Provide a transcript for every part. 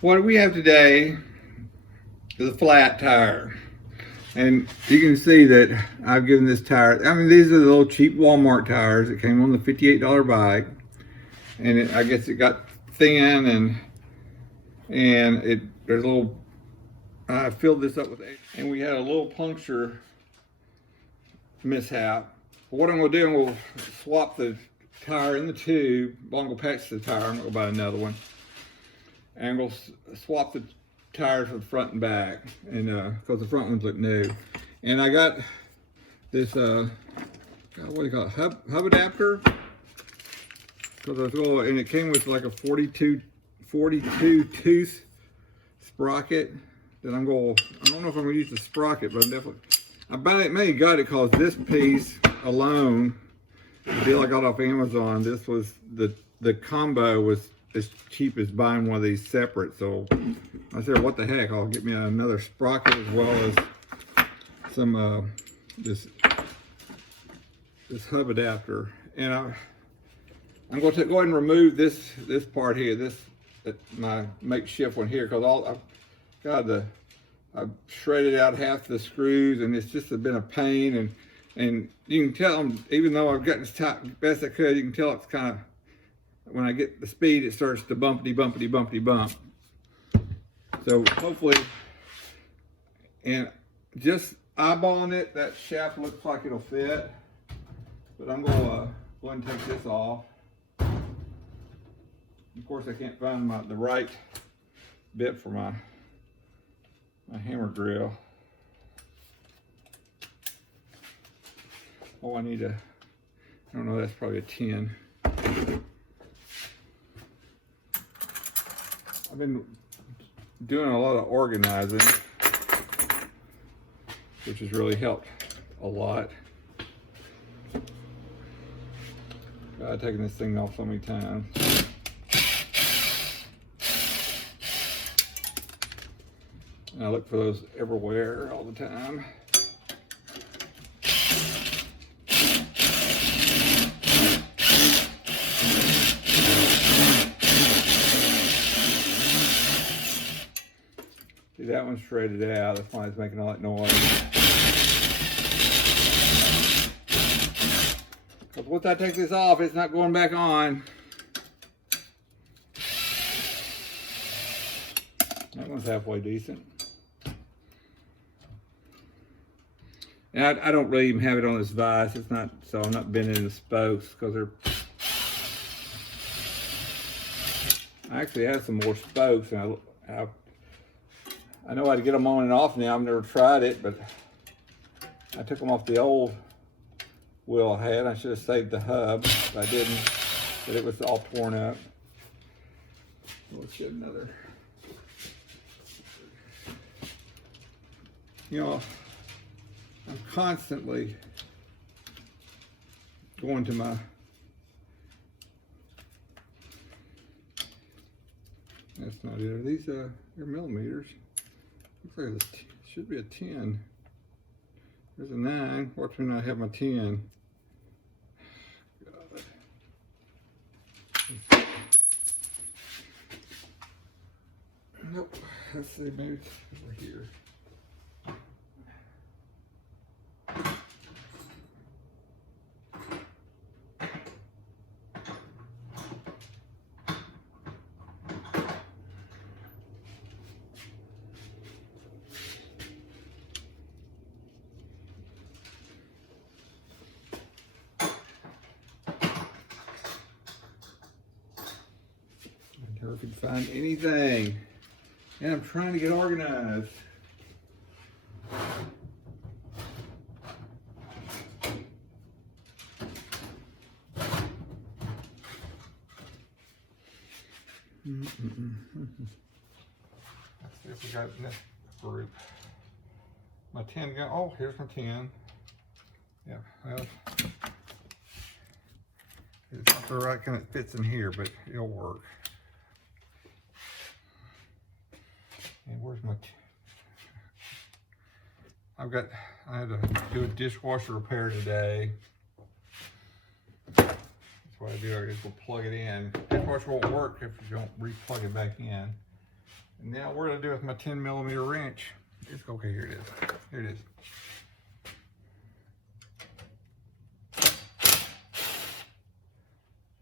What we have today is a flat tire. And you can see that I've given this tire, I mean, these are the little cheap Walmart tires that came on the $58 bike. And I guess it got thin and there's a little, I filled this up with, and we had a little puncture mishap. What I'm gonna do, I'm gonna swap the tire in the tube. I'm gonna patch the tire, I'm gonna buy another one. And we'll swap the tires for the front and back, and because the front ones look new. And I got this what do you call it, hub adapter, because I was going, and it came with like a 42 tooth sprocket that I'm going, I don't know if I'm gonna use the sprocket, but I'm definitely, I may got it because this piece alone, the deal I got off Amazon, this was the combo was as cheap as buying one of these separate. So I said, what the heck, I'll get me another sprocket as well as some this hub adapter. And I'm going to go ahead and remove this part here, my makeshift one here, because I've shredded out half the screws, and it's just been a pain. And you can tell, even though I've gotten as tight best I could, you can tell it's kind of, when I get the speed, it starts to bumpity bump. So hopefully, and just eyeballing it, that shaft looks like it'll fit. But I'm going to go ahead and take this off. Of course, I can't find the right bit for my hammer drill. Oh, I need I don't know, that's probably a 10. I've been doing a lot of organizing, which has really helped a lot. I've taken this thing off so many times. And I look for those everywhere all the time. See, that one's shredded out. That's why it's making all that noise. Because once I take this off, it's not going back on. That one's halfway decent. And I don't really even have it on this vise. It's not, so I'm not bending the spokes because I actually have some more spokes, and I know how to get them on and off now. I've never tried it, but I took them off the old wheel I had. I should have saved the hub, but I didn't, but it was all torn up. Let's get another. You know, I'm constantly going to my, that's not it. Are these, they're millimeters. Looks like it should be a 10. There's a 9. Watch when I have my 10. God. Nope. Let's see, maybe it's over here. Never could find anything, and I'm trying to get organized. Let's see if we got in this group. My 10 gun. Oh, here's my 10. Yeah, well, it's not the right kind that fits in here, but it'll work. And where's my, I had to do a dishwasher repair today. That's what I do, I just go plug it in. Dishwasher won't work if you don't re-plug it back in. And now what do I do with my 10mm wrench? It's okay, here it is. Here it is.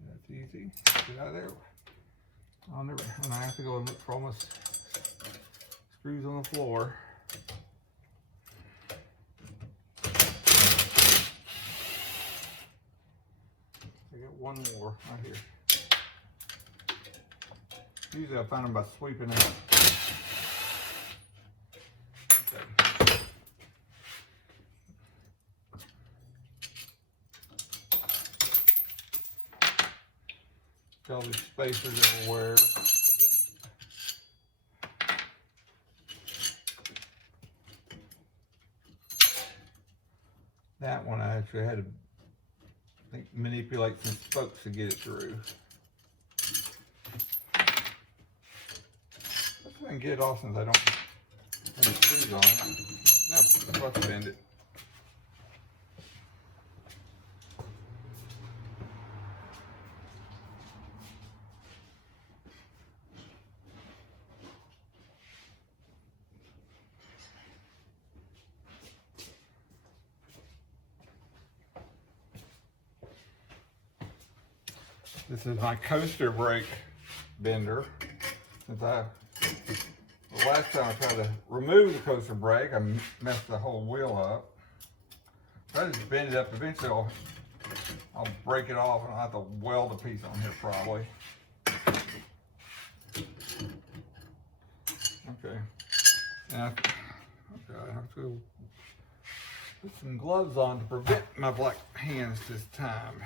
That's easy. Get out of there. And I have to go and look for all my screws on the floor. I got one more right here. Usually I find them by sweeping out. Okay. All these spacers everywhere. That one I actually had to manipulate some spokes to get it through. Let's see if I can get it off since I don't have any screws on it. Nope, let's bend it. This is my coaster brake bender. Since the last time I tried to remove the coaster brake, I messed the whole wheel up. I just bend it up. Eventually I'll break it off and I'll have to weld a piece on here probably. Okay. Now, I have to put some gloves on to prevent my black hands this time.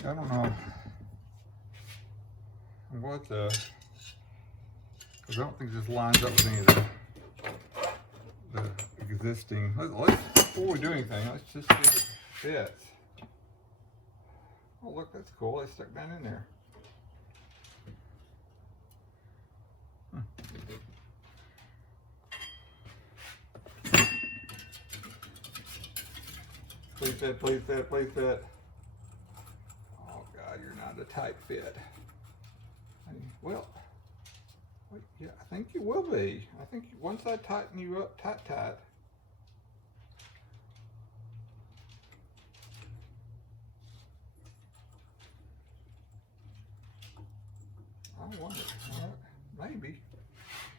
I don't know what because I don't think this lines up with any of the existing. Before we do anything, let's just see if it fits. Oh look, that's cool. They stuck that in there. Please fit, please fit, please fit. You're not a tight fit. Well, yeah, I think you will be. I think once I tighten you up tight. I wonder, maybe.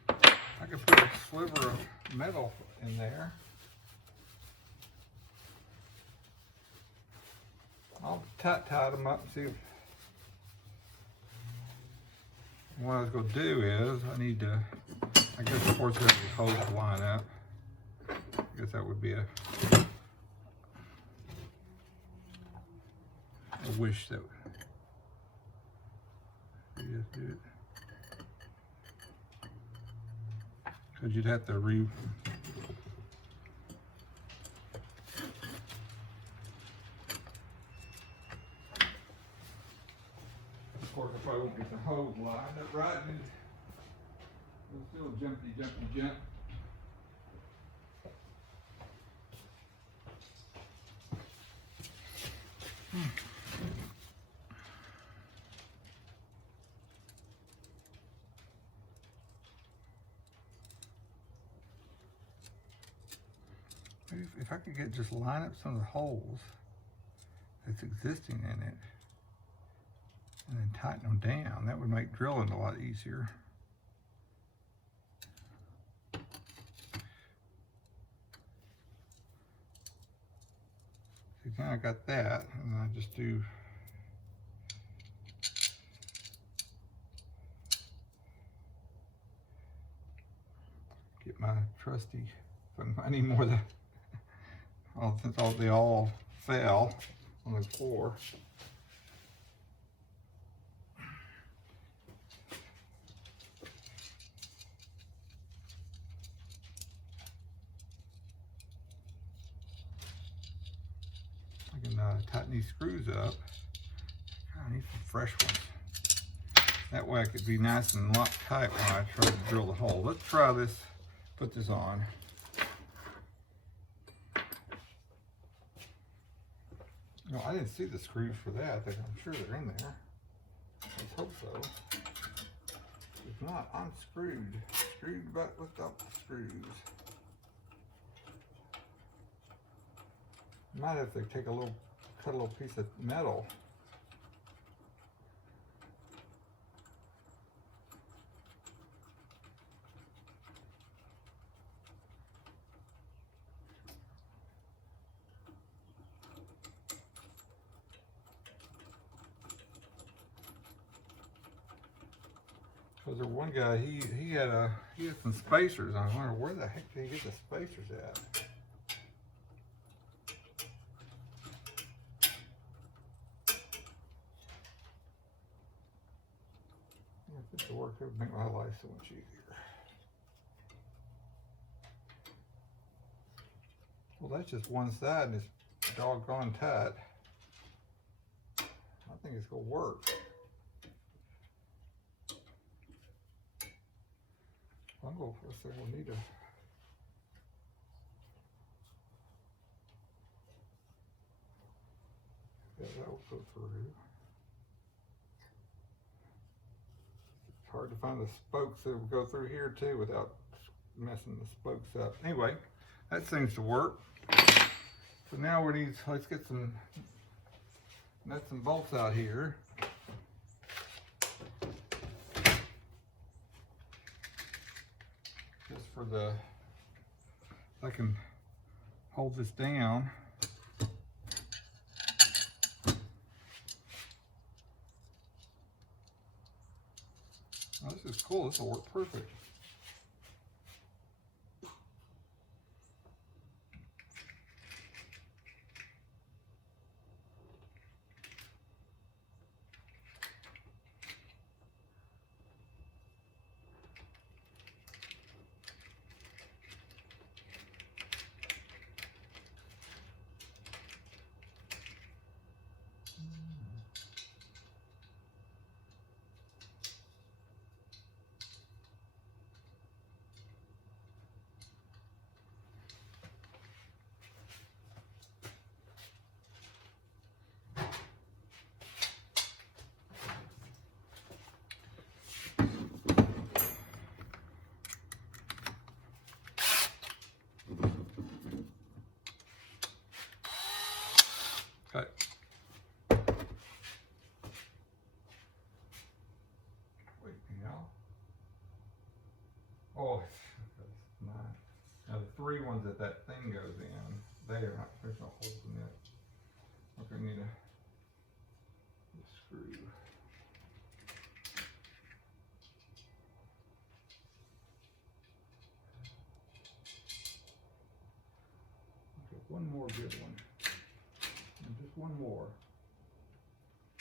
I could put a sliver of metal in there. I'll tight them up and see if what I was going to do is I need to, I guess of course I have the hose to line up. I guess that would be a wish that you just do it. Because you'd have to of course, I probably won't get the hose lined up right. It'll still jumpy jump. If I could get just line up some of the holes that's existing in it, and then tighten them down, that would make drilling a lot easier. So now I got that, and I just do get my trusty, I need more of the, since they all fell on the floor. I can tighten these screws up. I need some fresh ones. That way I could be nice and locked tight when I try to drill the hole. Let's try this, put this on. No, I didn't see the screws for that. I'm sure they're in there. Let's hope so. If not, I'm screwed. Screwed but without the screws. Might have to take cut a little piece of metal. Because there one guy, he had some spacers. I wonder where the heck did he get the spacers at? If this would work, it would make my life so much easier. Well, that's just one side and it's doggone tight. I think it's gonna work. I'll go for a second. We'll need to. Yeah, that will go through. It's hard to find the spokes that will go through here too without messing the spokes up. Anyway, that seems to work. So now let's get some nuts and bolts out here. Just for I can hold this down. Oh, this is cool. This will work perfect. Okay. Wait, now. Oh, that's nice. Now the three ones that thing goes in, there's no holes in it. Okay, I need a screw. Okay, one more good one. And just one more.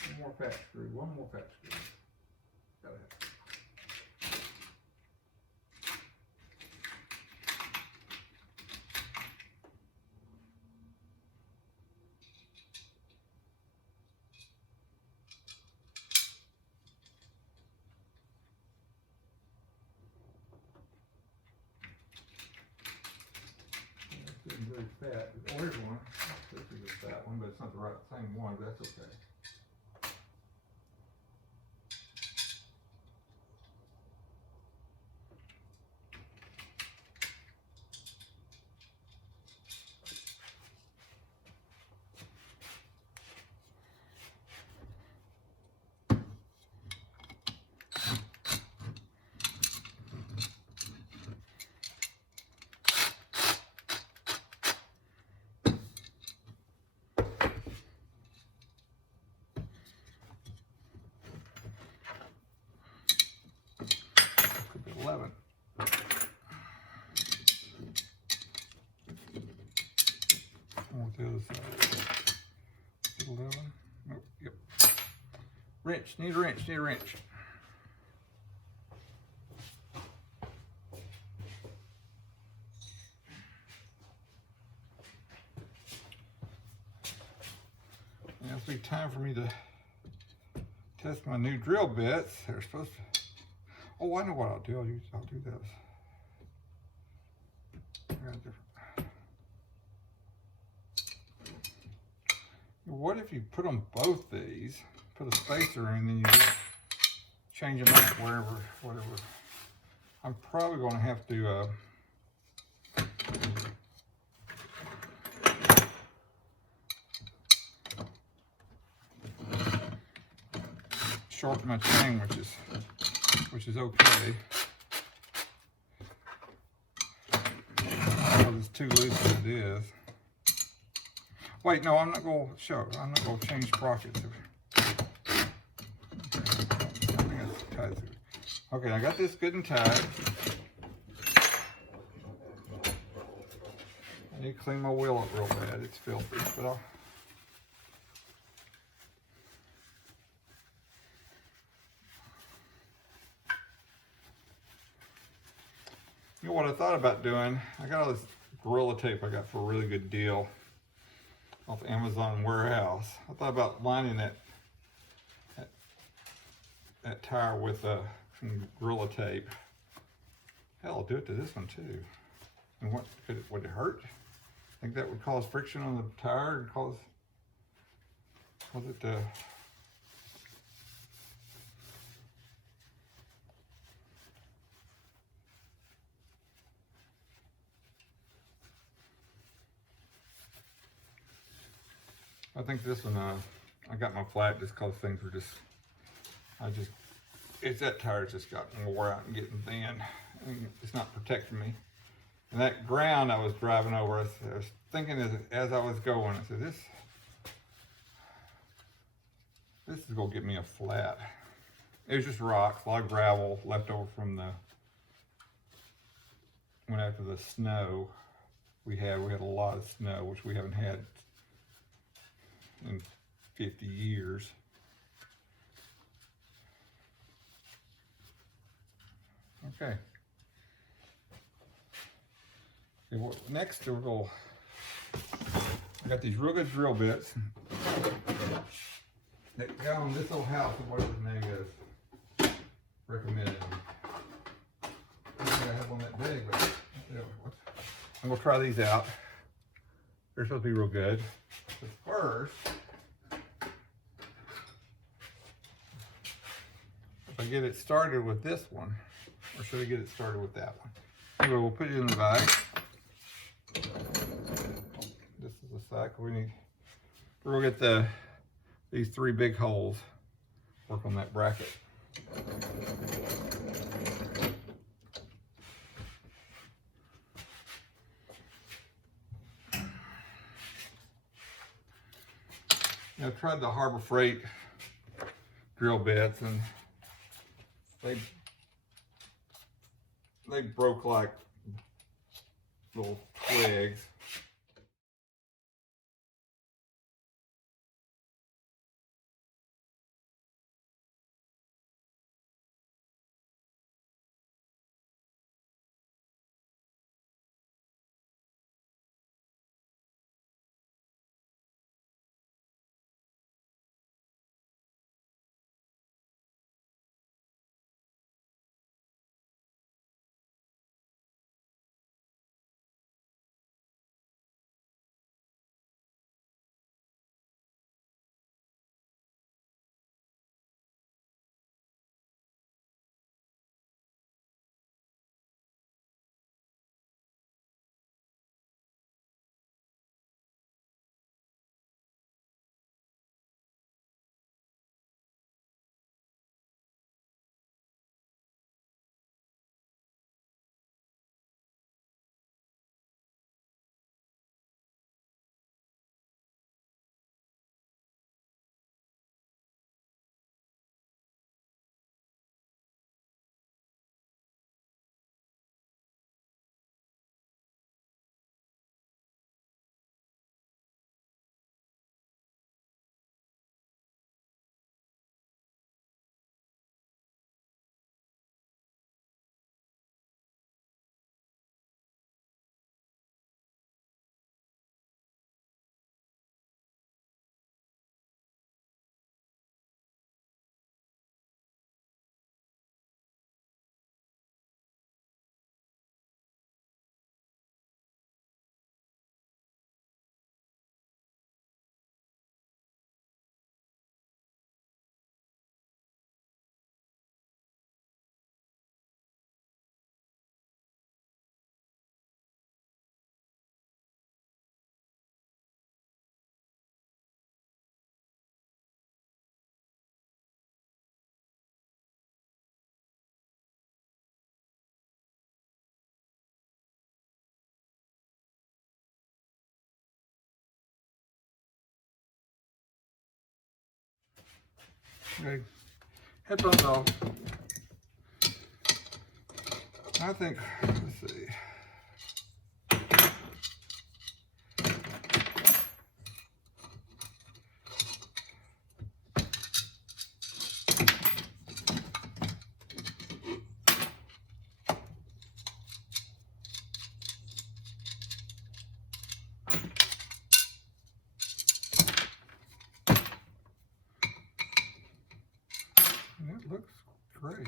One more fat screw. One more fat screw. Got it. That's getting very fat. Oh, here's one. This is a fat one, but it's not the same one, but that's okay. Could be 11. On the other side. 11. Nope. Yep. Wrench. Need a wrench. Need a wrench. Now it'll be time for me to test my new drill bits. They're supposed to. Oh, I know what I'll do. I'll do this. I got a different. What if you put on both these, put a spacer in, and then you just change them out wherever, whatever. I'm probably going to have to shorten my chain, which is okay. Because it's too loose as it is. Wait, no, I'm not going to show. I'm not going to change sprockets. Okay, I got this good and tight. I need to clean my wheel up real bad. It's filthy, but I'll. You know what I thought about doing? I got all this Gorilla Tape I got for a really good deal off Amazon Warehouse. I thought about lining that tire with some Gorilla Tape. Hell, I'll do it to this one too. And what would it hurt? Think that would cause friction on the tire and cause it I think this one, I got my flat just cause things were it's that tire's just gotten wore out and getting thin. And it's not protecting me. And that ground I was driving over, I was thinking as I was going, I said, this is gonna get me a flat. It was just rocks, a lot of gravel left over from when after the snow we had a lot of snow, which we haven't had in 50 years. Okay. Okay, well, next we'll go. I got these real good drill bits that go on this old house, or whatever his name is, recommended. I don't think I have one that big, but I'm gonna try these out. They're supposed to be real good. But first, if I get it started with this one, or should I get it started with that one? Anyway, we'll put it in the bag. This is the cycle we need. We're gonna get these 3 big holes. Work on that bracket. I tried the Harbor Freight drill bits, and they broke like little twigs. Okay, headphones off. I think, let's see. It looks great.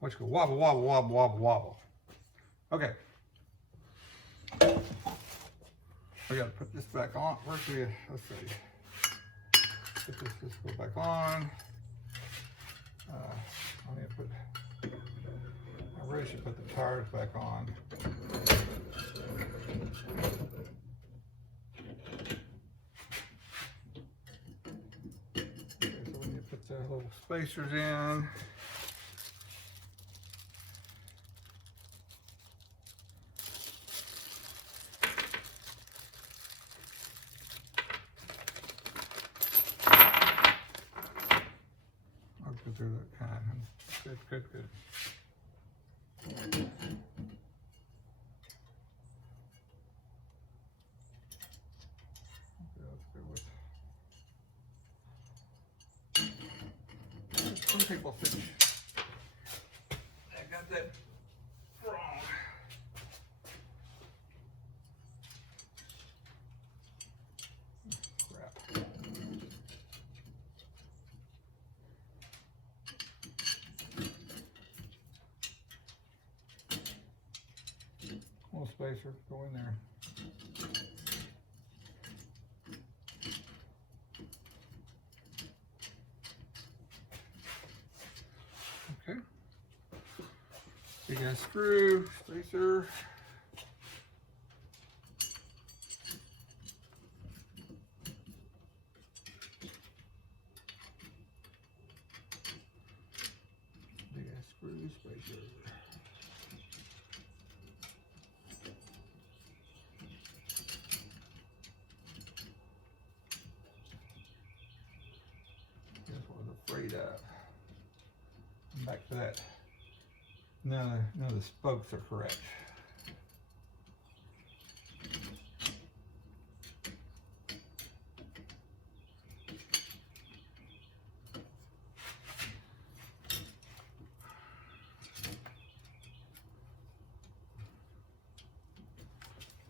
Watch it go wobble, wobble, wobble, wobble, wobble. Okay. I gotta put this back on. Where's the, let's see. Put this go back on. I need to put, I really should put the tires back on. Okay, so we need to put the little spacers in. I'll go through that kind. Good, good, good. Okay, let's go with. Some people think I got that wrong. Crap. Little spacer, go in there. Okay. Big ass screw, spacer. Big ass screw, spacer. That's what I was afraid of. Back to that. No, the spokes are correct.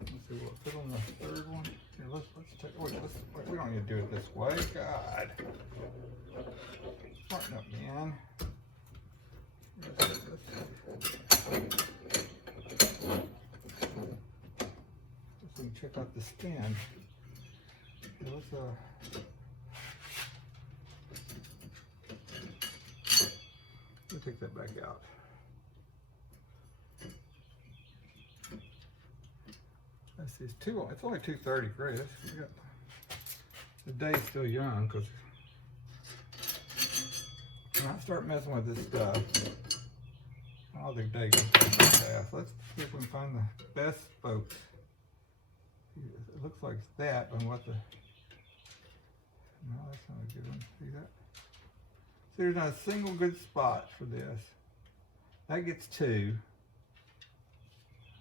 Let's see what put on the third one. Here, let's take. Wait, we don't need to do it this way. God, smarten up, man. So we can check out the stand. Let's take that back out. Let's see, it's only 2:30. Great. The day's still young because when I start messing with this stuff, all the day goes fast. Let's see if we can find the best spokes. It looks like that, but what the? No, that's not a good one. See that? See, there's not a single good spot for this. That gets 2.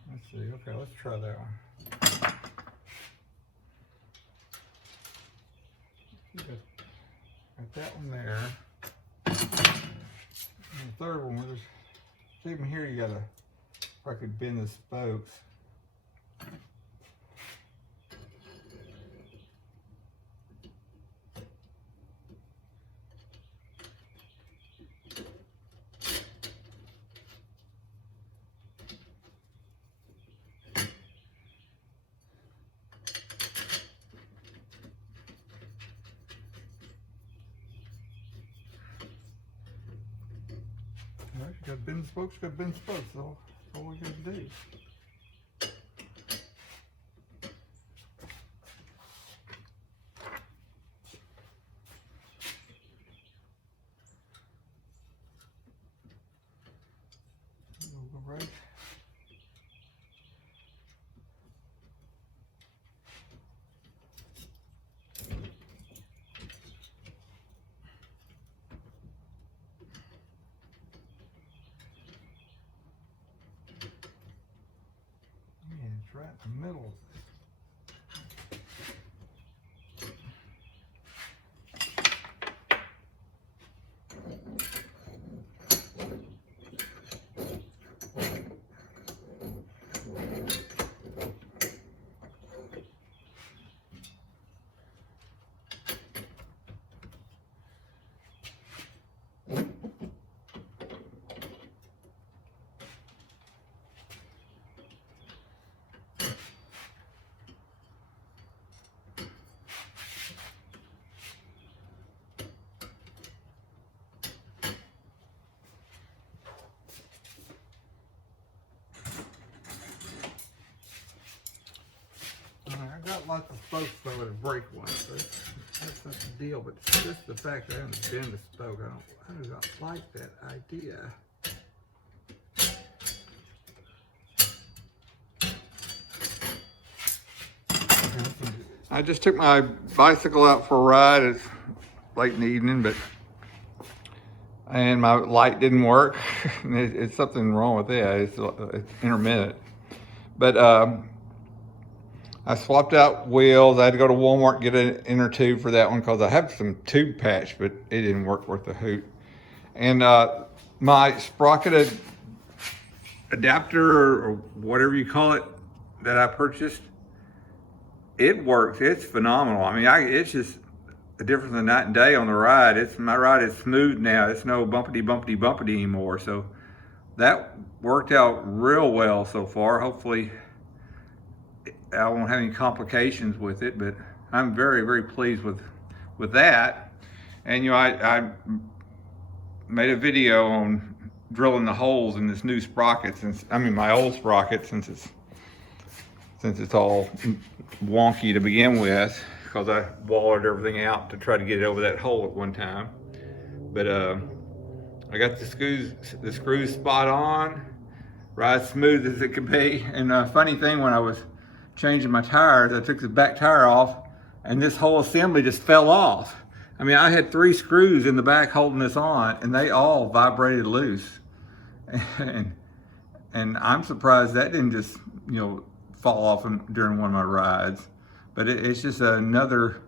Let's see. Okay, let's try that one. Got that one there. And the third one, even here you gotta, if I could bend the spokes. All right, you gotta bend the spokes, you gotta bend the spokes. That's all we gotta do. the middle. I got lots of spokes so it would break one, so that's not the deal, but it's just the fact that I haven't bend the spoke. I do not like that idea. I just took my bicycle out for a ride. It's late in the evening, and my light didn't work. It's something wrong with it. It's intermittent. But I swapped out wheels. I had to go to Walmart and get an inner tube for that one because I have some tube patch, but it didn't work worth a hoot. And my sprocket adapter, or whatever you call it, that I purchased, it works. It's phenomenal. I mean, it's just a difference of night and day on the ride. My ride is smooth now. It's no bumpity anymore. So that worked out real well so far. Hopefully I won't have any complications with it, but I'm very, very pleased with that. And you know, I made a video on drilling the holes in this new sprocket, my old sprocket, since it's all wonky to begin with, because I wallered everything out to try to get it over that hole at one time. But I got the screws spot on, right smooth as it could be. And funny thing, when I was changing my tires, I took the back tire off and this whole assembly just fell off. I mean, I had 3 screws in the back holding this on, and they all vibrated loose. And I'm surprised that didn't just, you know, fall off during one of my rides. But it's just another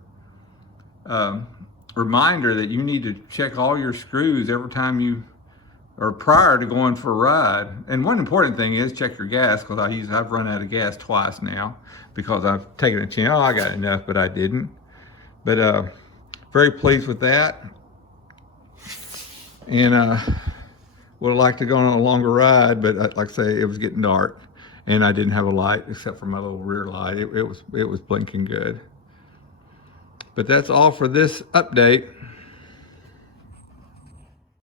reminder that you need to check all your screws every time or prior to going for a ride. And one important thing is check your gas, because I've run out of gas twice now because I've taken a chance. Oh, I got enough, but I didn't. But very pleased with that. And would have liked to go on a longer ride, but like I say, it was getting dark and I didn't have a light except for my little rear light. It was blinking good. But that's all for this update.